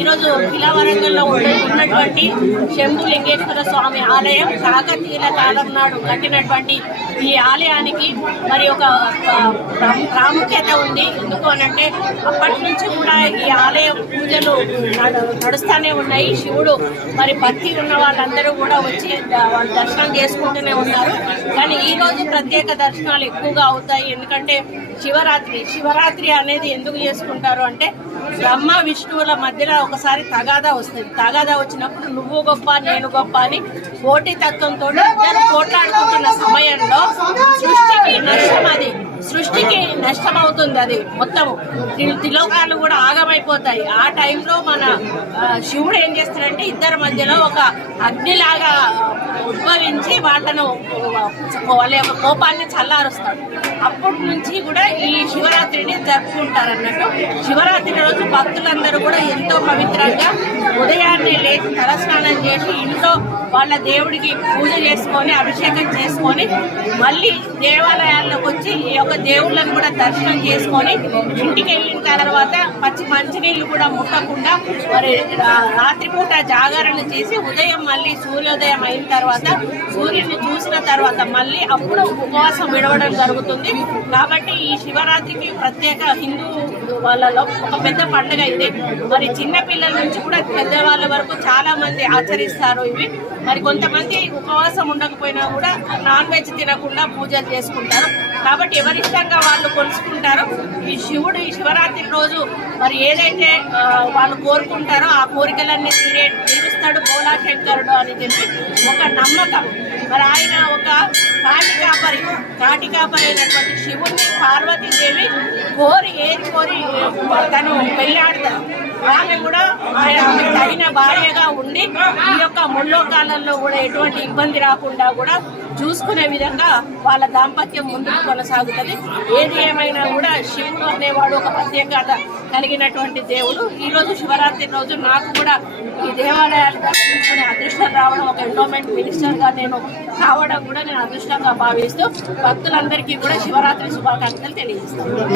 ఈరోజు కిలావరంగంలో ఉన్నటువంటి శంభులింగేశ్వర స్వామి ఆలయం కాకతీయుల కాలం నాడు కట్టినటువంటి ఈ ఆలయానికి మరి ఒక ప్రాముఖ్యత ఉంది. ఎందుకు అనంటే అప్పటి నుంచి కూడా ఈ ఆలయ పూజలు నడుస్తూనే ఉన్నాయి. శివుడు మరి భక్తి ఉన్న వాళ్ళందరూ కూడా వచ్చి వాళ్ళు దర్శనం చేసుకుంటూనే ఉన్నారు. కానీ ఈ రోజు ప్రత్యేక దర్శనాలు ఎక్కువగా అవుతాయి. ఎందుకంటే శివరాత్రి అనేది ఎందుకు చేసుకుంటారు అంటే బ్రహ్మ విష్ణువుల మధ్యలో ఒకసారి తగాదా వస్తుంది. తగాదా వచ్చినప్పుడు నువ్వు గొప్ప నేను గొప్ప అని పోటీ తత్వంతో పోట్లాడుకుంటున్న సమయంలో సృష్టికి నష్టం అవుతుంది. అది మొత్తము త్రిలోకాలు కూడా ఆగమైపోతాయి. ఆ టైంలో మన శివుడు ఏం చేస్తాడంటే ఇద్దరి మధ్యలో ఒక అగ్నిలాగా ఉద్భవించి వాళ్ళను వాళ్ళ యొక్క కోపాన్ని చల్లారుస్తాడు. అప్పటి నుంచి కూడా ఈ శివరాత్రిని జరుపుకుంటారు అన్నట్టు. శివరాత్రి రోజు భక్తులందరూ కూడా ఎంతో పవిత్రంగా ఉదయాన్నే లేచి తలస్నానం చేసి ఇంట్లో వాళ్ళ దేవుడికి పూజ చేసుకొని అభిషేకం చేసుకొని మళ్ళీ దేవాలయాల్లోకి వచ్చి ఈ యొక్క దేవుళ్ళను కూడా దర్శనం చేసుకొని ఇంటికి వెళ్ళిన తర్వాత మంచినీళ్ళు కూడా ముట్టకుండా మరి రాత్రిపూట జాగరణ చేసి ఉదయం మళ్ళీ సూర్యోదయం అయిన తర్వాత సూర్యుడిని చూసిన తర్వాత మళ్ళీ అప్పుడు ఉపవాసం విడవడం జరుగుతుంది. కాబట్టి ఈ శివరాత్రికి ప్రత్యేక హిందూ వాళ్ళలో ఒక పెద్ద పండుగ ఇది. మరి చిన్న పిల్లల నుంచి కూడా పెద్దవాళ్ళ వరకు చాలా మంది ఆచరిస్తారు ఇవి. మరి కొంతమంది ఉపవాసం ఉండకపోయినా కూడా నాన్ వెజ్ తినకుండా పూజలు చేసుకుంటారు. కాబట్టి ఎవరిష్టంగా వాళ్ళు కొలుసుకుంటారో ఈ శివుడు ఈ శివరాత్రి రోజు మరి ఏదైతే వాళ్ళు కోరుకుంటారో ఆ కోరికలన్నీ తీరుస్తాడు భోలా శంకరుడు అని చెప్పి ఒక నమ్మకం. మరి ఆయన ఒక కాటికాపరి అయినటువంటి శివుడిని పార్వతీదేవి కోరి తను పెళ్ళాడతారు. ఆమె కూడా ఆమె తగిన భార్యగా ఉండి ఈ యొక్క ముల్లోకాలలో కూడా ఎటువంటి ఇబ్బంది రాకుండా కూడా చూసుకునే విధంగా వాళ్ళ దాంపత్యం ముందుకు కొనసాగుతుంది. ఏది ఏమైనా కూడా శివుడు అనేవాడు ఒక ప్రత్యేకత కలిగినటువంటి దేవుడు. ఈరోజు శివరాత్రి రోజు నాకు కూడా ఈ దేవాలయాలు దర్శించుకునే అదృష్టం రావడం, ఒక ఎండోమెంట్ మినిస్టర్గా నేను కావడం కూడా నేను అదృష్టంగా భావిస్తూ భక్తులందరికీ కూడా శివరాత్రి శుభాకాంక్షలు తెలియజేస్తాను.